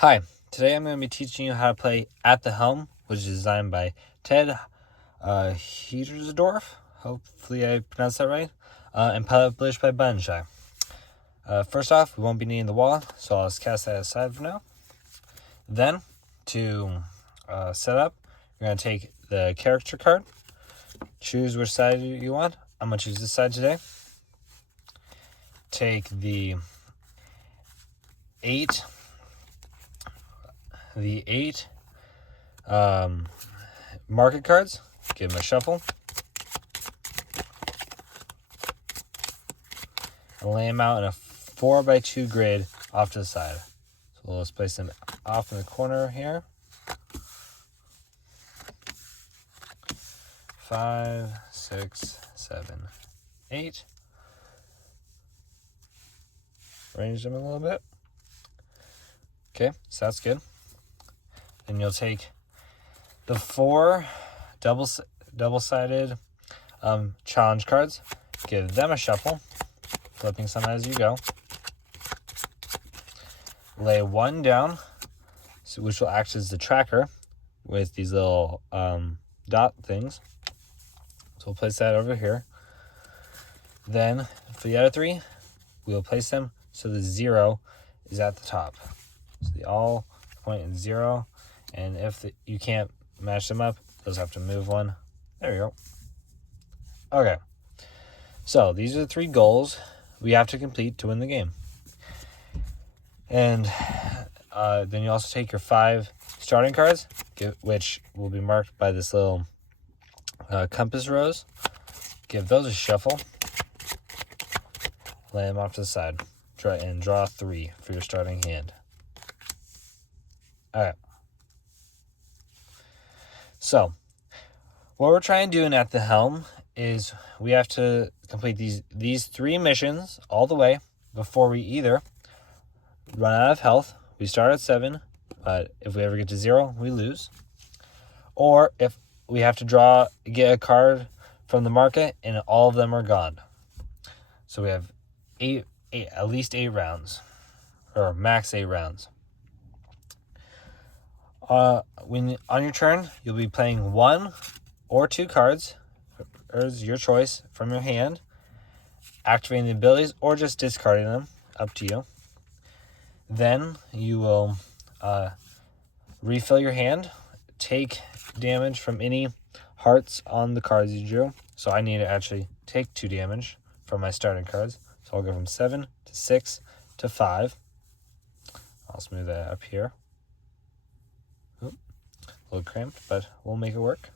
Hi, today I'm going to be teaching you how to play At the Helm, which is designed by Ted Hetersdorf. Hopefully I pronounced that right. And published by Bunshai. First off, we won't be needing the wall, so I'll just cast that aside for now. Then, to set up, you're going to take the character card, choose which side you want. I'm going to choose this side today. Take the eight market cards, give them a shuffle, and lay them out in a 4x2 grid off to the side. So let's place them off in the corner here. 5, 6, 7, 8. Arrange them a little bit. Okay, so that's good. And you'll take the 4 double-sided challenge cards, give them a shuffle, flipping some as you go. Lay one down, which will act as the tracker with these little dot things. So we'll place that over here. Then for the other 3, we'll place them so the 0 is at the top. So they all point at 0. And if you can't match them up, they'll have to move one. There you go. Okay. So these are the 3 goals we have to complete to win the game. And then you also take your 5 starting cards, which will be marked by this little compass rose. Give those a shuffle. Lay them off to the side. And draw 3 for your starting hand. All right. So, what we're trying to do in At the Helm is we have to complete these 3 missions all the way before we either run out of health. We start at 7, but if we ever get to 0, we lose. Or if we have to get a card from the market and all of them are gone. So we have at least 8 rounds, or max 8 rounds. When on your turn, you'll be playing 1 or 2 cards, or your choice, from your hand, activating the abilities or just discarding them, up to you. Then you will refill your hand, take damage from any hearts on the cards you drew. So I need to actually take 2 damage from my starting cards. So I'll go from 7 to 6 to 5. I'll smooth that up here. A little cramped, but we'll make it work.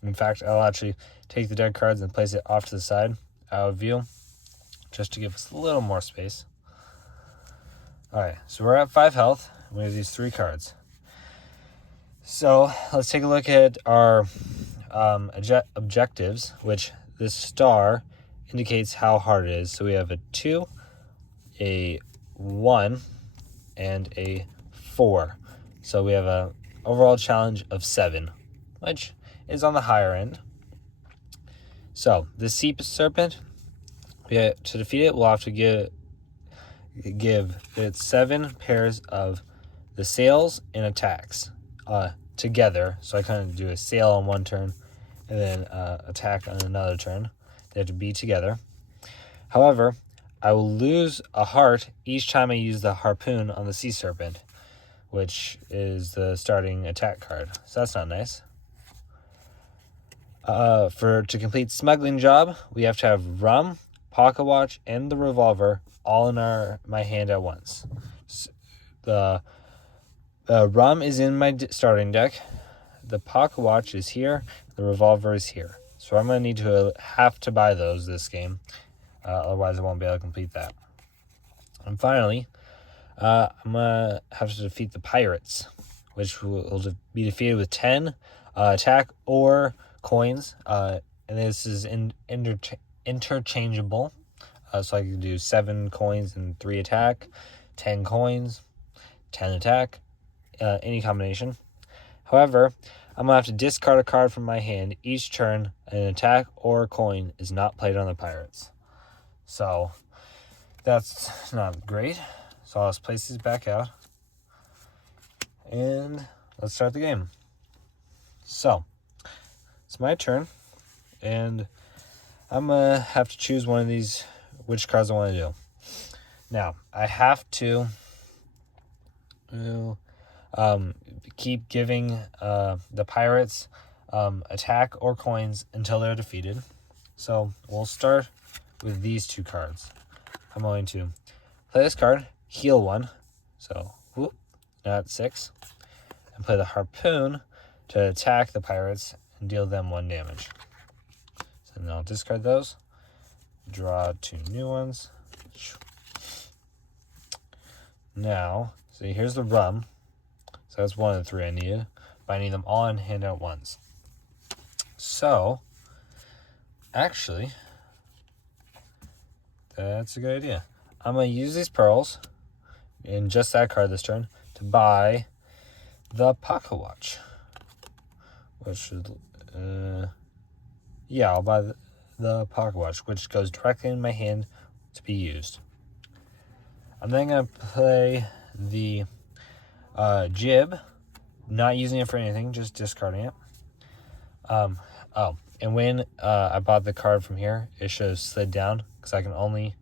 In fact, I'll actually take the dead cards and place it off to the side, out of view, just to give us a little more space. Alright, so we're at 5 health, and we have these 3 cards. So let's take a look at our objectives, which this star indicates how hard it is. So we have a 2, a 1, and a 4. So we have an overall challenge of 7, which is on the higher end. So the sea serpent, to defeat it, we'll have to give it 7 pairs of the sails and attacks together. So I kind of do a sail on one turn and then attack on another turn. They have to be together. However, I will lose a heart each time I use the harpoon on the sea serpent, which is the starting attack card. So that's not nice. To complete smuggling job, we have to have rum, pocket watch, and the revolver all in my hand at once. The rum is in my starting deck. The pocket watch is here. The revolver is here. So I'm going to have to buy those this game. Otherwise, I won't be able to complete that. And finally, I'm going to have to defeat the pirates, which will be defeated with 10 attack or coins. And this is interchangeable. So I can do 7 coins and 3 attack, 10 coins, 10 attack, any combination. However, I'm going to have to discard a card from my hand each turn an attack or a coin is not played on the pirates. So that's not great. So I'll just place these back out. And let's start the game. So, it's my turn. And I'm going to have to choose one of these, which cards I want to do. Now, I have to keep giving the pirates attack or coins until they're defeated. So we'll start with these two cards. I'm going to play this card, heal 1. So, whoop, now at 6. And play the harpoon to attack the pirates and deal them 1 damage. So then I'll discard those. Draw 2 new ones. Now, see, here's the rum. So that's 1 of the 3 I need. But I need them all in hand at once. So, actually, that's a good idea. I'm going to use these pearls in just that card this turn to buy the pocket watch. Which should, yeah, I'll buy the pocket watch, which goes directly in my hand to be used. I'm then going to play the jib, not using it for anything, just discarding it. And when I bought the card from here, it should have slid down because I can only,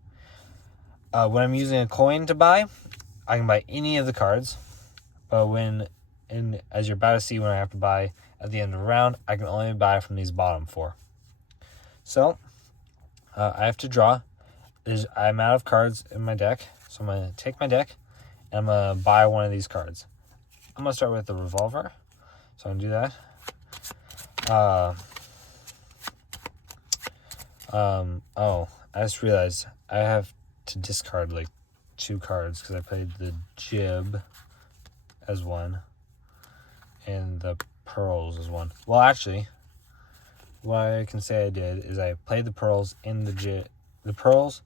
when I'm using a coin to buy, I can buy any of the cards. But as you're about to see, when I have to buy at the end of the round, I can only buy from these bottom 4. So I have to draw. I'm out of cards in my deck, so I'm going to take my deck and I'm going to buy one of these cards. I'm going to start with the revolver, so I'm going to do that. I just realized I have to discard like 2 cards because I played the jib as 1 and the pearls as 1. Well, actually, what I can say I did is I played the pearls in the jib. The pearls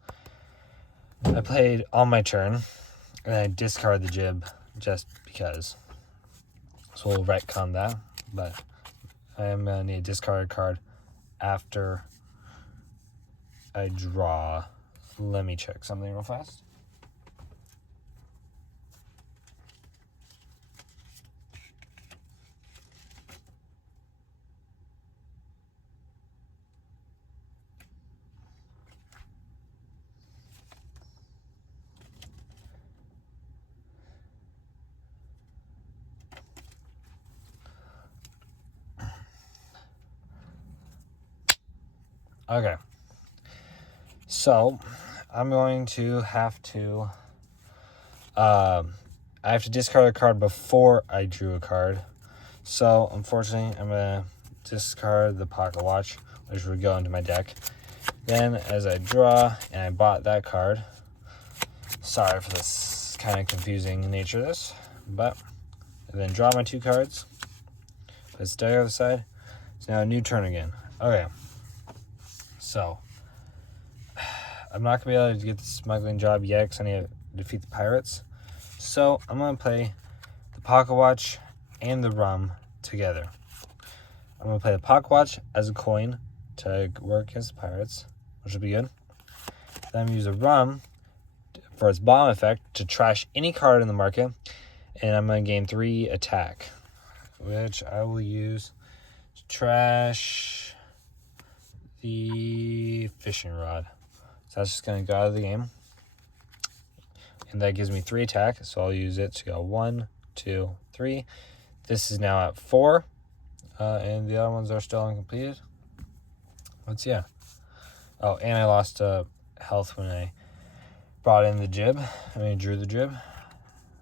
I played on my turn, and I discard the jib just because. So we'll retcon that, but I am going to need a discarded card after I draw. Let me check something real fast. Okay. So, I'm going to have to, I have to discard a card before I drew a card. So, unfortunately, I'm going to discard the pocket watch, which would go into my deck. Then, as I draw, and I bought that card, sorry for this kind of confusing nature of this, but, and then draw my 2 cards, put this deck on the side. It's now a new turn again. Okay. So, I'm not going to be able to get the smuggling job yet because I need to defeat the pirates. So, I'm going to play the pocket watch and the rum together. I'm going to play the pocket watch as a coin to work against the pirates, which will be good. Then I'm going to use the rum for its bomb effect to trash any card in the market. And I'm going to gain 3 attack, which I will use to trash the fishing rod. So that's just going to go out of the game. And that gives me 3 attack. So I'll use it to go 1, 2, 3. This is now at 4. And the other ones are still uncompleted. But yeah. Oh, and I lost health when I brought in the jib. I drew the jib.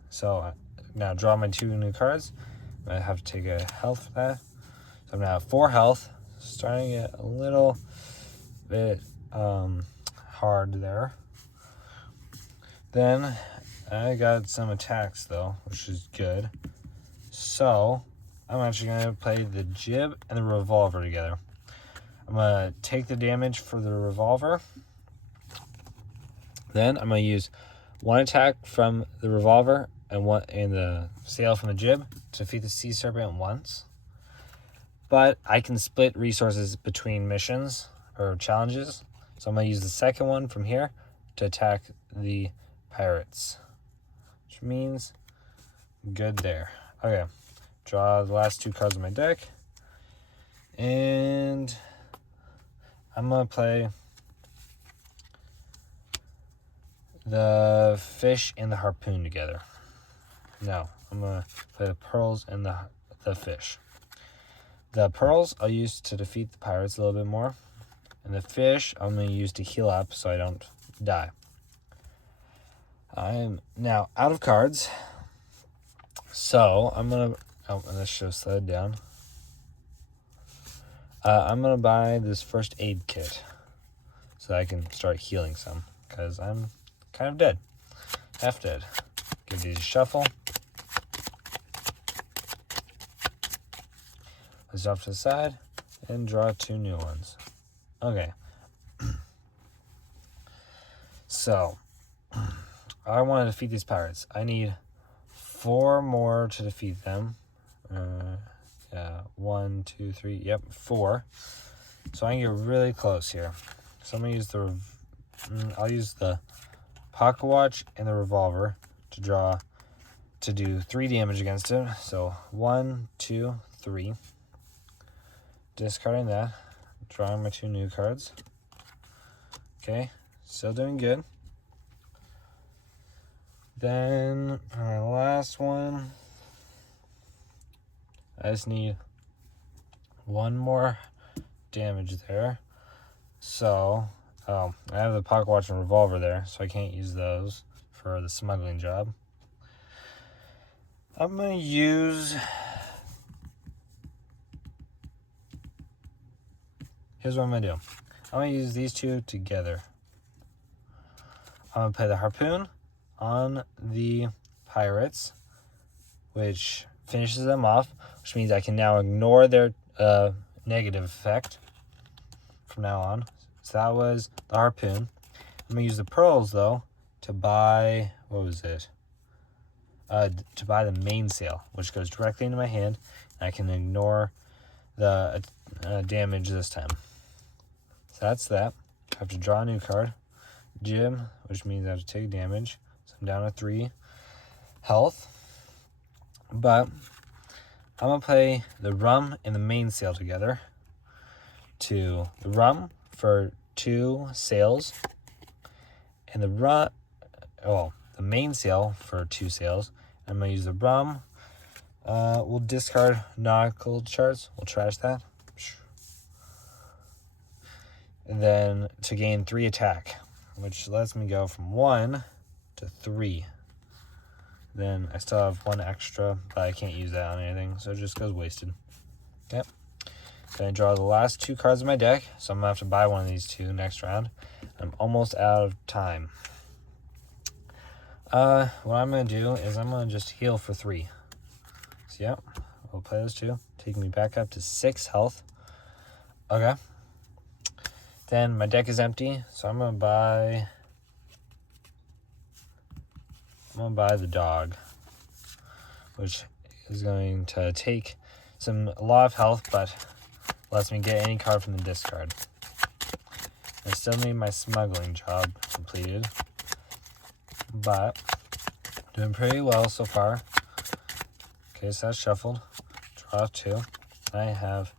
So now draw my 2 new cards. I have to take a health for that. So I'm now at 4 health. Starting to get a little bit hard there. Then I got some attacks though, which is good. So I'm actually going to play the jib and the revolver together. I'm going to take the damage for the revolver. Then I'm going to use 1 attack from the revolver and the sail from the jib to defeat the sea serpent once. But I can split resources between missions or challenges. So I'm going to use the second one from here to attack the pirates. which means good there. Okay, draw the last 2 cards of my deck. And I'm going to play the fish and the harpoon together. No, I'm going to play the pearls and the fish. The pearls I'll use to defeat the pirates a little bit more. And the fish I'm going to use to heal up so I don't die. I'm now out of cards. So I'm going to... Oh, and this should slow it down. I'm going to buy this first aid kit so I can start healing some, because I'm kind of dead. Half dead. Give these a shuffle. Let's off to the side and draw 2 new ones. Okay. So, I want to defeat these pirates. I need 4 more to defeat them. Yeah, 1, 2, 3, yep, 4. So I can get really close here. So I'm gonna use I'll use the pocket watch and the revolver to do 3 damage against it. So 1, 2, 3. Discarding that, drawing my 2 new cards. Okay, still doing good. Then our last one. I just need 1 more damage there. So, I have the pocket watch and revolver there, so I can't use those for the smuggling job. I'm going to use... Here's what I'm going to do. I'm going to use these 2 together. I'm going to play the harpoon on the pirates, which finishes them off, which means I can now ignore their negative effect from now on. So that was the harpoon. I'm going to use the pearls, though, to buy, what was it? To buy the mainsail, which goes directly into my hand, and I can ignore the damage this time. So that's that. I have to draw a new card. Jim, which means I have to take damage. So I'm down to 3 health. But I'm going to play the rum and the mainsail together. The rum for 2 sails. And the mainsail for 2 sails. I'm going to use the rum. We'll discard nautical charts. We'll trash that. And then to gain 3 attack, which lets me go from 1 to 3. Then I still have 1 extra, but I can't use that on anything, so it just goes wasted. Okay. Then I draw the last 2 cards of my deck, so I'm going to have to buy one of these 2 next round. I'm almost out of time. What I'm going to do is I'm going to just heal for 3. So yeah, we'll play those 2, taking me back up to 6 health. Okay. Then my deck is empty, so I'm going to buy the dog, which is going to take a lot of health, but lets me get any card from the discard. I still need my smuggling job completed, but doing pretty well so far. Okay, so that's shuffled. Draw 2. I have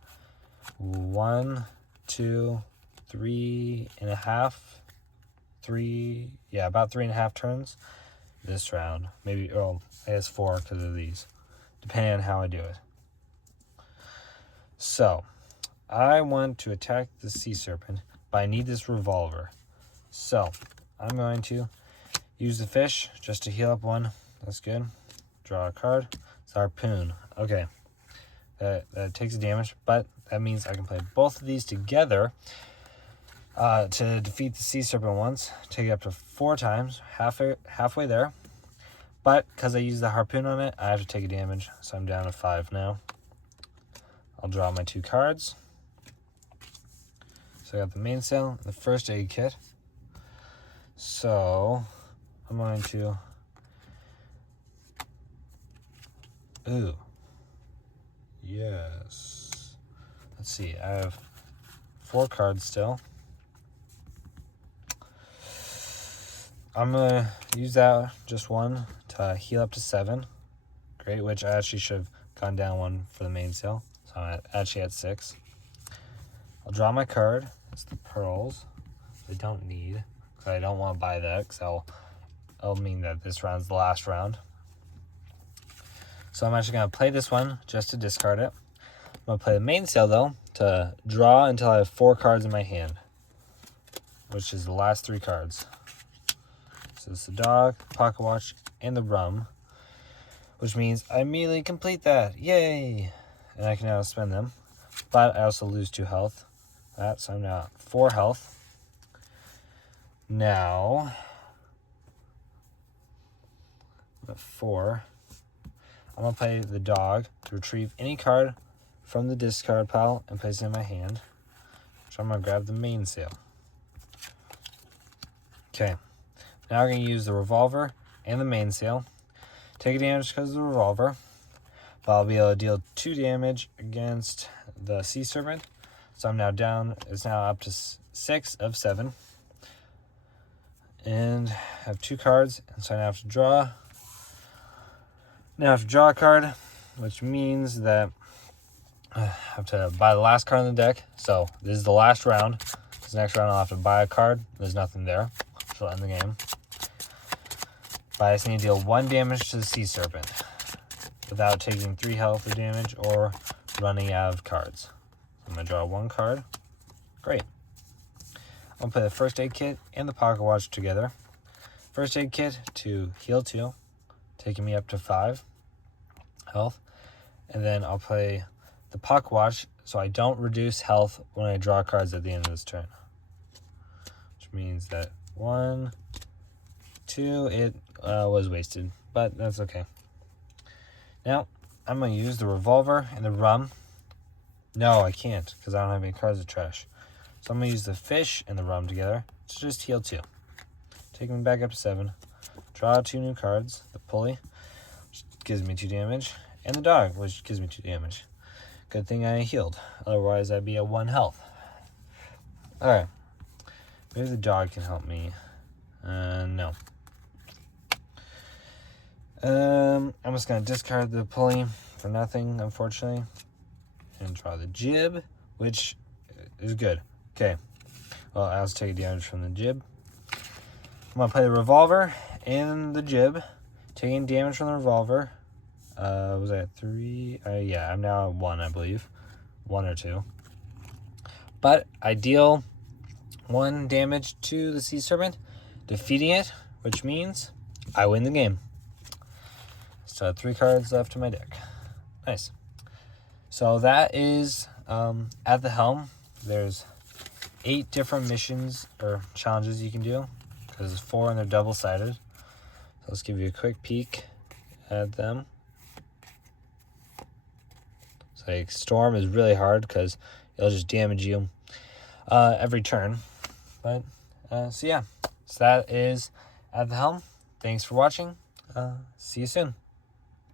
1, 2, 3.5. About 3.5 turns this round. Maybe, I guess 4 because of these, depending on how I do it. So, I want to attack the sea serpent, but I need this revolver. So, I'm going to use the fish just to heal up 1. That's good. Draw a card. It's harpoon. Okay. That takes damage, but that means I can play both of these together to defeat the sea serpent once. Take it up to 4 times, halfway there. But because I used the harpoon on it, I have to take a damage, so I'm down to 5 now. I'll draw my 2 cards. So I got the mainsail and the first aid kit. So I'm going to... Ooh. Yes. Let's see, I have 4 cards still. I'm going to use that just one to heal up to 7. Great, which I actually should have gone down 1 for the mainsail. So I'm actually at 6. I'll draw my card. It's the pearls. I don't need, because I don't want to buy that, because that'll mean that this round's the last round. So I'm actually going to play this one just to discard it. I'm going to play the mainsail, though, to draw until I have 4 cards in my hand, which is the last 3 cards. So it's the dog, pocket watch, and the rum, which means I immediately complete that. Yay! And I can now spend them. But I also lose 2 health. So I'm now at 4 health. Now, I'm at 4. I'm going to play the dog to retrieve any card from the discard pile and place it in my hand. So I'm going to grab the mainsail. Okay. Now I'm going to use the revolver and the mainsail. Take a damage because of the revolver. But I'll be able to deal 2 damage against the sea serpent. So I'm now down. It's now up to 6 of 7. And I have 2 cards. And so I now have to draw. Now I have to draw a card, which means that I have to buy the last card in the deck. So this is the last round. This next round I'll have to buy a card. There's nothing there, which will end the game. But I just need to deal 1 damage to the sea serpent without taking 3 health of damage or running out of cards. I'm going to draw 1 card. Great. I'm going to play the first aid kit and the pocket watch together. First aid kit to heal 2, taking me up to 5 health. And then I'll play the pocket watch so I don't reduce health when I draw cards at the end of this turn. Which means that 1, 2, it was wasted, but that's okay. Now, I'm going to use the revolver and the rum. No, I can't, because I don't have any cards of trash. So I'm going to use the fish and the rum together to just heal 2. Taking me back up to 7. Draw 2 new cards. The pulley, which gives me 2 damage. And the dog, which gives me 2 damage. Good thing I healed. Otherwise, I'd be at 1 health. Alright. Maybe the dog can help me. No. I'm just going to discard the pulley for nothing, unfortunately. And draw the jib, which is good. Okay. Well, I also take a damage from the jib. I'm going to play the revolver and the jib. Taking damage from the revolver. Was I at 3? Yeah, I'm now at 1, I believe. 1 or 2. But I deal 1 damage to the sea serpent, defeating it, which means I win the game. So I have 3 cards left in my deck. Nice. So that is At the Helm. There's 8 different missions or challenges you can do, because there's 4 and they're double-sided. So let's give you a quick peek at them. So like Storm is really hard because it'll just damage you every turn. But so yeah, so that is At the Helm. Thanks for watching. See you soon.